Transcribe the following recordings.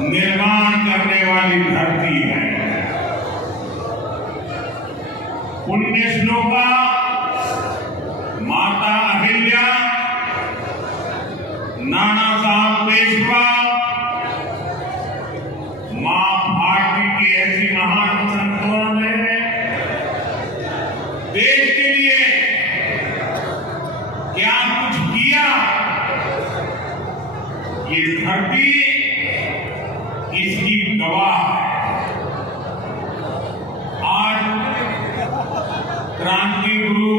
निर्माण करने वाली धरती है। पुण्य श्लोका माता अहिल्या, नाना साहब पेशवा, मां भारती की ऐसी महान संतों ने देश के लिए क्या कुछ किया, ये धरती इसकी गवाह है। आज क्रांति गुरु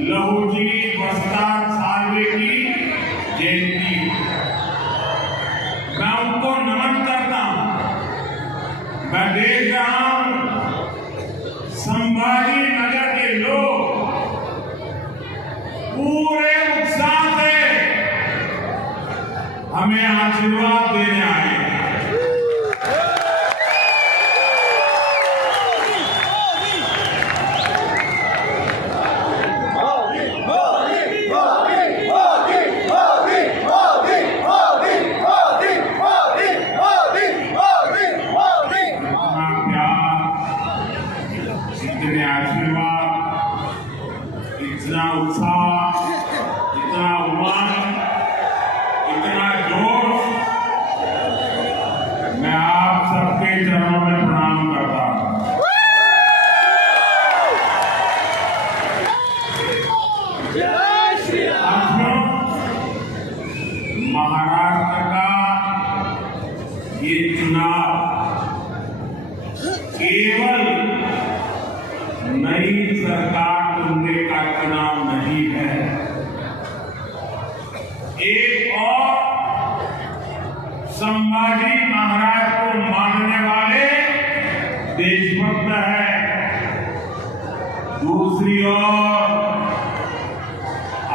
लहू जी वस्ताद सालवे की जयंती, मैं उनको नमन करता हूं। मैं देख रहा हूं संभाजी नगर के लोग पूरे उत्साह से हमें आशीर्वाद देने आए। इतने आशीर्वाद, इतना उत्साह, इतना उमंग, इतना जोश, मैं आप सबके चरणों में प्रणाम करता हूं। महाराष्ट्र का ये चुनाव केवल नई सरकार चुनने का चुनाव नहीं है, एक और संभाजी महाराज को मानने वाले देशभक्त है, दूसरी ओर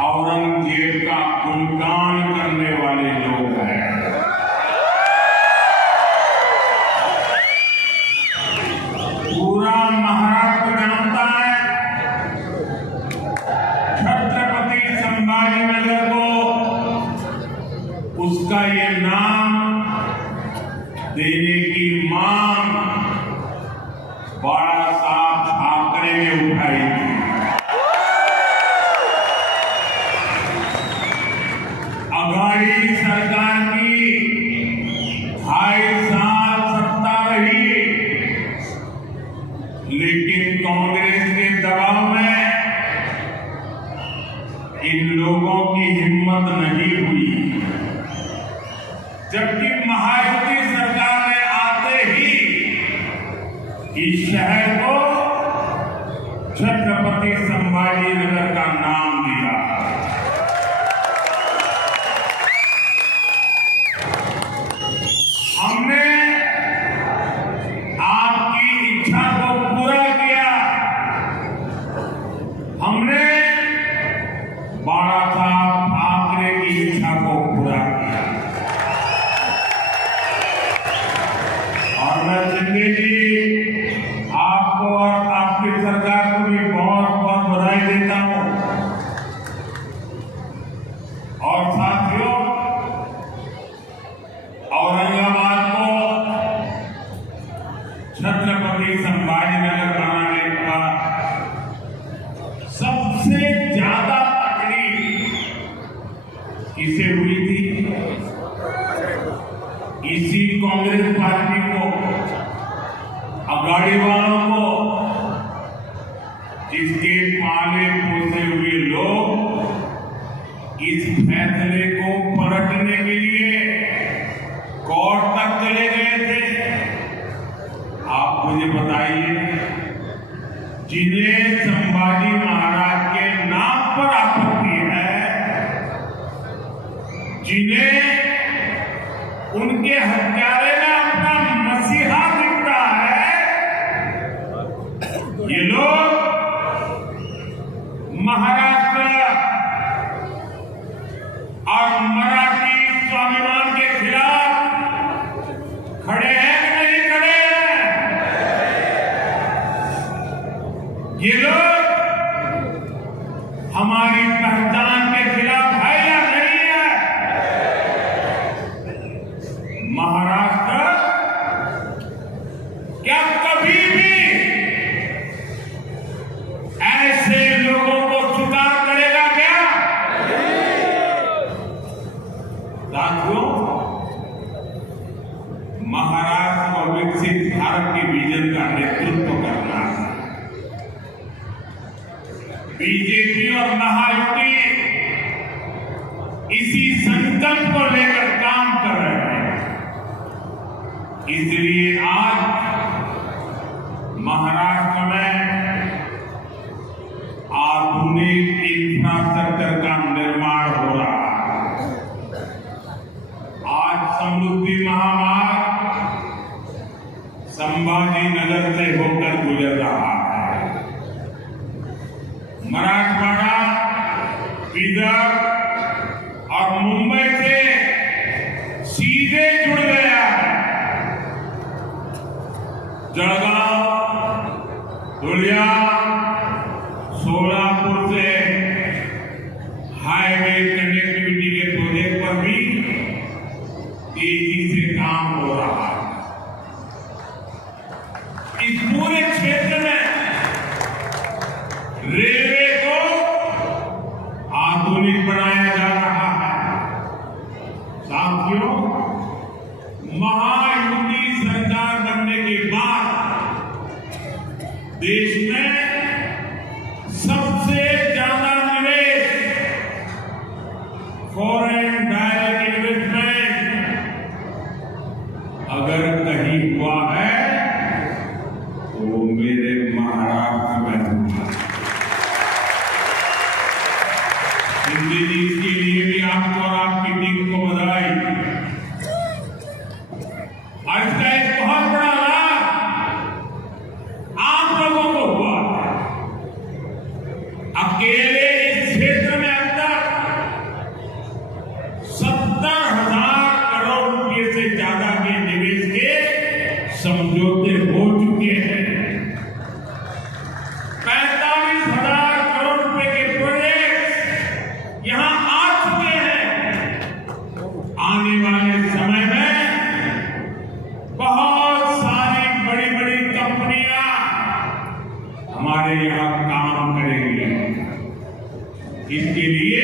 औरंगजेब का गुणगान करने वाले लोग हैं। पूरा महाराष्ट्र जानता है छत्रपति संभाजी नगर को उसका ये नाम देने की मांग बाला साहब ठाकरे ने उठाई थी। अघाड़ी सरकार की 2.5 साल सत्ता रही, लेकिन कांग्रेस के दबाव में इन लोगों की हिम्मत नहीं हुई, जबकि महायुति सरकार ने आते ही इस शहर को छत्रपति संभाजी नगर का नाम दिया। हमने आपकी इच्छा को पूरा किया, हमने बाला साहब ठाकरे की इच्छा को पूरा किया। और मैं शिंदे जी आपको और आपकी सरकार को भी बहुत बहुत बधाई देता हूं। और साथियों, औरंगाबाद को छत्रपति संभाजी नगर बनाने का सबसे ज्यादा तकलीफ किसे हुई थी? इसी कांग्रेस पार्टी को, अघाड़ी वालों को, जिसके पाले पोसे हुए लोग इस फैसले को पलटने के लिए कोर्ट तक चले गए थे। आप मुझे बताइए, जिन्हें संभाजी महाराज के नाम पर आपत्ति है, जिन्हें उनके हत्यारे में अपना मसीहा दिखता है, ये लोग महाराष्ट्र और मराठी स्वाभिमान के खिलाफ खड़े हैं कि नहीं खड़े हैं? ये लोग हमारी पहचान के खिलाफ है या नहीं है? महाराष्ट्र क्या कभी भी ऐसे लोगों को स्वीकार करेगा क्या? साथियों, महाराष्ट्र को विकसित भारत के विजन का नेतृत्व करना है। बीजेपी और महायुति इसी संकल्प को लेकर काम कर रहे हैं। इसलिए आज महाराष्ट्र में आधुनिक इंफ्रास्ट्रक्चर का निर्माण हो रहा है। आज समृद्धि महामार्ग संभाजी नगर से होकर गुजर रहा है। मराठवाड़ा, विदर्भ और मुंबई से सीधे जुड़ गया है। जळगांव, धुलिया, सोलापुर से हाईवे कनेक्टिविटी के प्रोजेक्ट पर भी तेजी से काम हो रहा है। इस पूरे क्षेत्र में रेलवे को आधुनिक बनाया जा रहा है। साथियों, महायुति सरकार बनने के बाद देश में सबसे ज्यादा निवेश, फॉरेन डायरेक्ट इन्वेस्टमेंट अगर कहीं हुआ है तो मेरे महाराष्ट्र में हुआ। हिंदी जी, इसके लिए भी आपको और आपकी टीम को बधाई। और इसका एक बहुत बड़ा लाभ आप लोगों को हुआ। अकेले इस क्षेत्र में अब तक 70,000 करोड़ रुपए से ज्यादा के निवेश के समझौते हो चुके हैं। 45,000 करोड़ रुपए के प्रोजेक्ट यहां आ चुके हैं। आने वाले समय में बहुत सारी बड़ी बड़ी कंपनियां हमारे यहां काम करेंगी। इसके लिए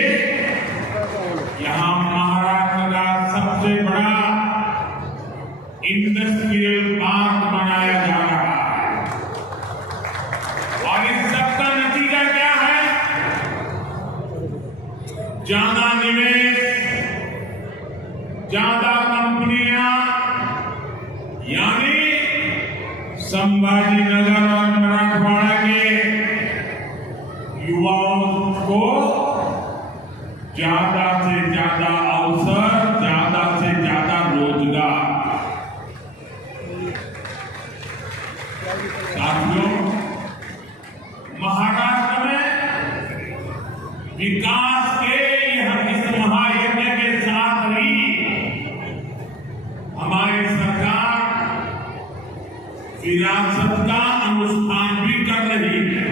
यहां महाराष्ट्र का सबसे बड़ा इंडस्ट्रियल पार्क बनाया जा रहा है। और इस सबका नतीजा क्या है? ज्यादा निवेश, ज्यादा कंपनियां, यानी संभाजी नगर और मराठवाड़ा के युवाओं को ज्यादा से ज्यादा अवसर, ज्यादा से ज्यादा रोजगार। साथियों, महाराष्ट्र में विकास के इस महायज्ञ के साथ ही हमारी सरकार विरासत का अनुष्ठान भी कर रही है।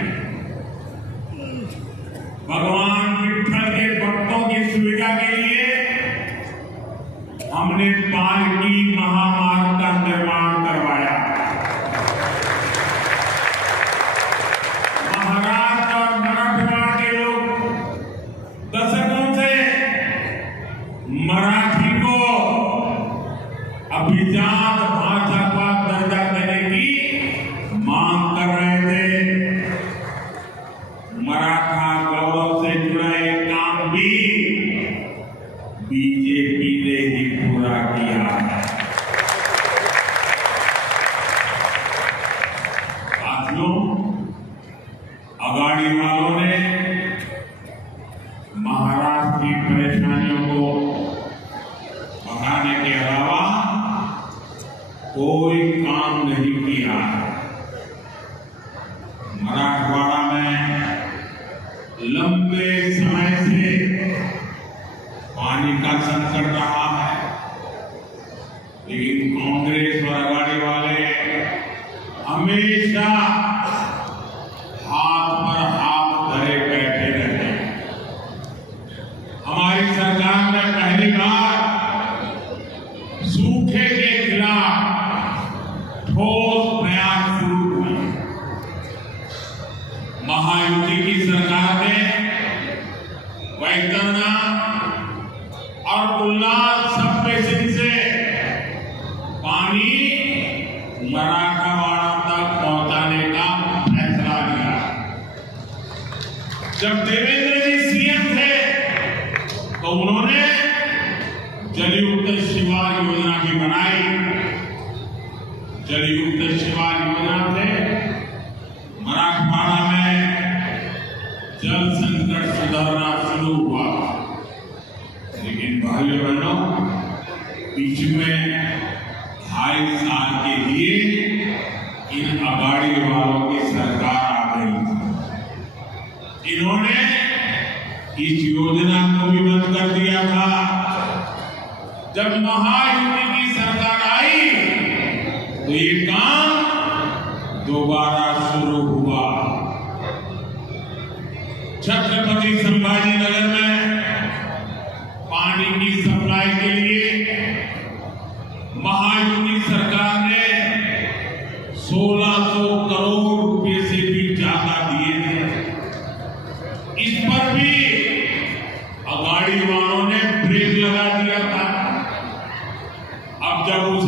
भगवान विठ्ठल के भक्तों की सुविधा के लिए हमने पालकी महामार्ग का निर्माण करवाया। महाराष्ट्र और मराठवाड़ा के लोग दशकों से मराठी को अभिजात भाषा का दर्जा देने की मांग कर रहे थे। मराठा गौरव से जुड़ा एक काम भी बीजेपी ने ही पूरा किया है। साथियों, अगाड़ी वालों ने महाराष्ट्र की परेशानियों को बढ़ाने के अलावा कोई काम नहीं किया। मराठवाड़ा में लंबे समय से पानी का संकट रहा है, लेकिन कांग्रेस और अगाड़ी वाले हमेशा हाथ पर हाथ धरे बैठे रहे। हमारी सरकार ने पहली बार सूखे के खिलाफ ठोस प्रयास शुरू हुए। महायुति की सरकार ने वैतरणी और उल्लास सब बेसिन से पानी मराठवाड़ा तक पहुंचाने का फैसला लिया। जब देवेंद्र जी सीएम थे तो उन्होंने जलयुक्त शिवार योजना भी बनाई। जलयुक्त शिवार योजना से मराठवाड़ा में जल संकट सुधरना शुरू हुआ। लेकिन भाइयों बहनों, बीच में 2.5 साल के लिए इन अगाड़ी वालों की सरकार आ गई। इन्होंने इस योजना को भी बंद कर दिया था। जब महायुति की सरकार आई तो ये काम दोबारा शुरू हुआ। छत्रपति संभाजी नगर में पानी की सप्लाई के लिए महायुति सरकार ने 1600 करोड़ रुपए से भी ज्यादा दिए थे। इस पर भी अगाड़ी वालों ने ब्रेक लगा दिया था। अब जब उसे